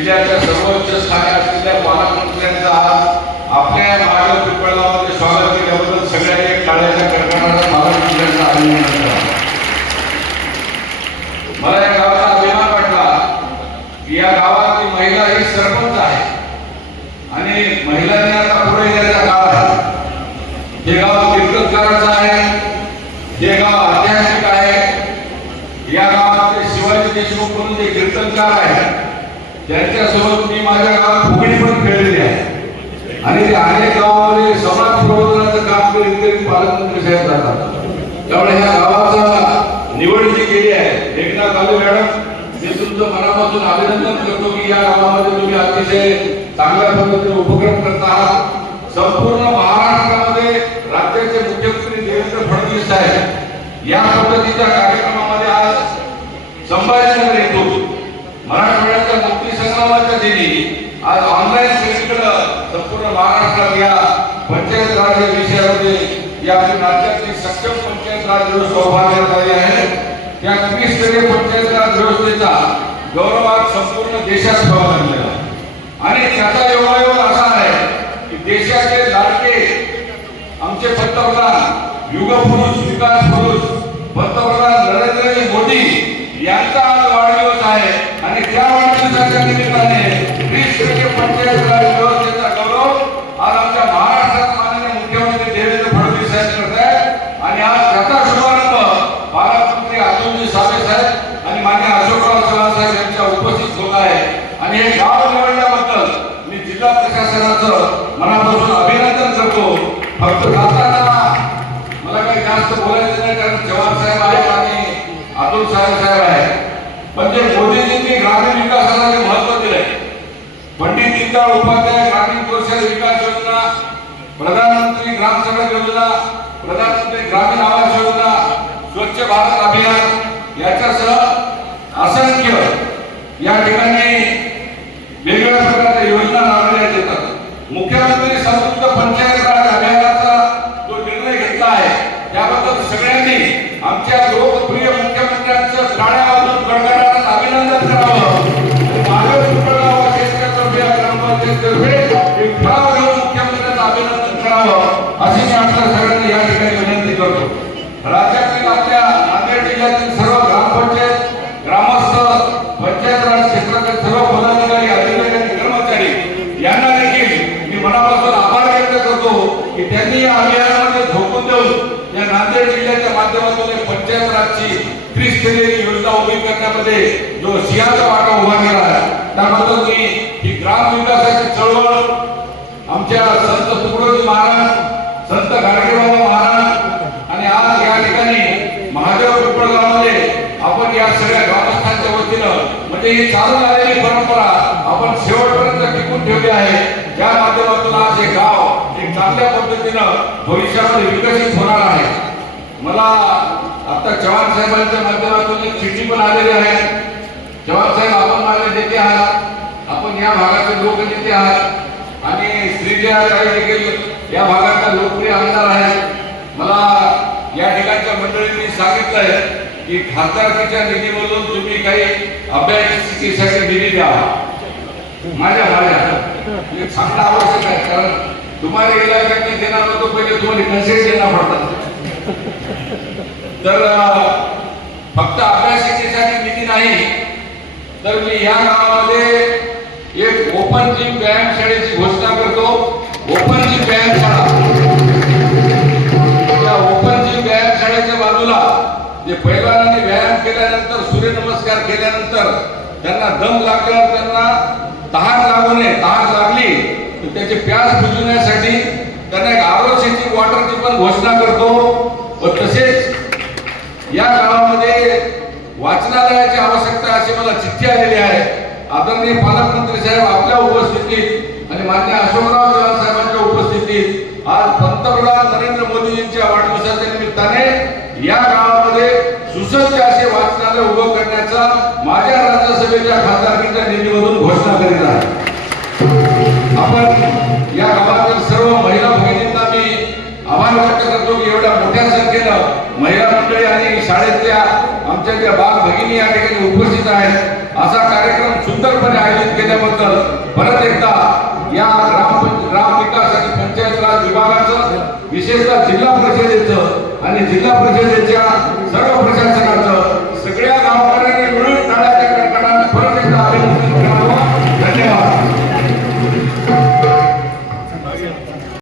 जिल्ह्याच्या सर्वोच्च स्थानी असलेल्या पालकमंत्र्यांचा आज आपल्या या महादेव पिंपळगावमध्ये स्वागत केल्याबद्दल सगळ्यांनी टाळ्याच्या कडकडाटात पालकमंत्र्यांचा अभिनंदन मला या गावाचा अभिमान वाटला की या गावातली महिला ही सरपंच आहे. आणि महिलांनी आता पुढे येण्याचा काळ आहे हे गाव कीर्तनकाराचं आहे हे गाव ऐतिहासिक आहे. या गावातले शिवाजी देशमुख म्हणून जे कीर्तनकार आहेत त्यांच्यासोबत मी माझ्या गावात फुगडी पण खेळलेली आहे. आणि ते अनेक गावामध्ये समाज प्रबोधनाचं काम करीत करीत पालकमंत्री साहेब जातात. त्यामुळे ह्या गावाचा निवड जी केली आहे एकनाथ आले मॅडम मी तुमचं मनापासून अभिनंदन करतो की या गावामध्ये तुम्ही अतिशय चांगल्या पद्धतीने उपक्रम करत आहात. संपूर्ण महाराष्ट्रामध्ये राज्याचे मुख्यमंत्री देवेंद्र फडणवीस साहेब या पद्धतीचा पंचायत या विषयामध्ये या आपल्या राज्यातली सक्षम पंचायत राज व्यवस्था उभारण्यात आली आहे. या त्रिस्तरीय पंचायत राज व्यवस्थेचा गौरव आज संपूर्ण देशात व्हावा लागलेला आणि त्याचा योगायोग असा आहे की देशाचे लाडके आमचे पंतप्रधान युगपुरुष विकास पुरुष पंतप्रधान नरेंद्र मोदी यांचा आज वाढदिवस आहे. आणि त्या वाढदिवसाच्या निमित्ताने वीस टक्के पंचायत राज व्यवस्थेचा गौरव आज आमच्या महाराष्ट्रात माननीय मुख्यमंत्री देवेंद्र फडणवीस साहेब करत आहेत आणि आज त्याचा शुभारंभ पालकमंत्री अतुलजी सावे साहेब आणि मान्य अशोकराव चव्हाण साहेब यांच्या उपस्थित होत आहे आणि हे गाव निवडल्याबद्दल मी जिल्हा प्रशासनाचं मनापासून अभिनंदन करतो. फक्त जाताना मला काही जास्त बोलायचं नाही कारण साहेब आहेत आणि अतुल साहेब साहेब आहेत. पण जे मोदीजींनी ग्रामीण विकासाला जे महत्त्व दिलंय. पंडित दीनदयाळ उपाध्याय ग्रामीण कौशल्य विकास योजना प्रधानमंत्री ग्राम सडक योजना प्रधानमंत्री ग्रामीण आवास योजना स्वच्छ भारत अभियान की त्यांनी या अभियानामध्ये झोकून देऊन या नांदेड जिल्ह्याच्या माध्यमातून पंचायत राजची त्रिस्तरीय योजना उभी करण्यामध्ये जो सिंहाचा वाटा उभा केला त्याबद्दल मी ही ग्राम विकासाची चळवळ आमच्या संत तुकडोजी महाराज संत गाडगेबाबा महाराज आणि आज या ठिकाणी महादेव पिंपळगावमध्ये आपण या सगळ्या ग्रामस्थांच्या वतीनं म्हणजे ही चालू आलेली परंपरा आपण शेवटपर्यंत टिकून ठेवली आहे. पद्धतीनं भविष्यामध्ये विकसित होणार आहे. मला आता चव्हाण साहेबांच्या माध्यमातून एक चिठ्ठी पण आलेली आहे. चव्हाण साहेब आपण माझे नेते आहात. आपण या भागाचे लोकनेते आहात. आणि श्रीजया देखील या भागाचा लोकप्रिय आमदार आहे मला या ठिकाणच्या मंडळींनी सांगितलंय की खासदारकीच्या निधीमधून तुम्ही काही अभ्यासिकेसाठी निधी द्या. माझ्या माझ्या हे सांगणं आवश्यक आहे. येणार होतो पहिले तुम्हाला कन्सेट देणार पडतात. तर फक्त अभ्यासिकेसाठी निधी नाही. तर मी या गावामध्ये एक ओपन जिम व्यायामशाळेची घोषणा करतो. ओपन जिम व्यायामशाळा त्या ओपन जिम व्यायामशाळेच्या बाजूला जे पैलवानांनी व्यायाम केल्यानंतर सूर्यनमस्कार केल्यानंतर त्यांना दम लागल्यावर त्यांना तहान लागू नये तहान लागली तर त्याची प्यास बुजवण्यासाठी त्यांना एक आरोसीची वॉटरची पण घोषणा करतो व तसेच या गावामध्ये वाचनालयाची आवश्यकता अशी मला चिठ्ठी आलेली आहे. आदरणीय पालकमंत्री साहेब आपल्या उपस्थितीत आणि मान्य अशोकराव चव्हाण साहेबांच्या उपस्थितीत आज पंतप्रधान नरेंद्र मोदीजींच्या वाढदिवसाच्या निमित्ताने या गावामध्ये सुसज्ज असे वाचनालय उभं करण्याचा माझ्या राज्यसभेच्या खासदारकीच्या निधीमधून घोषणा करीत आहे. आमच्या ज्या बाल भगिनी या ठिकाणी उपस्थित आहेत. असा कार्यक्रम सुंदरपणे आयोजित केल्याबद्दल परत एकदा या ग्राम ग्राम विकास आणि पंचायत राज विभागाचं विशेषतः जिल्हा परिषदेचं आणि जिल्हा परिषदेच्या सर्व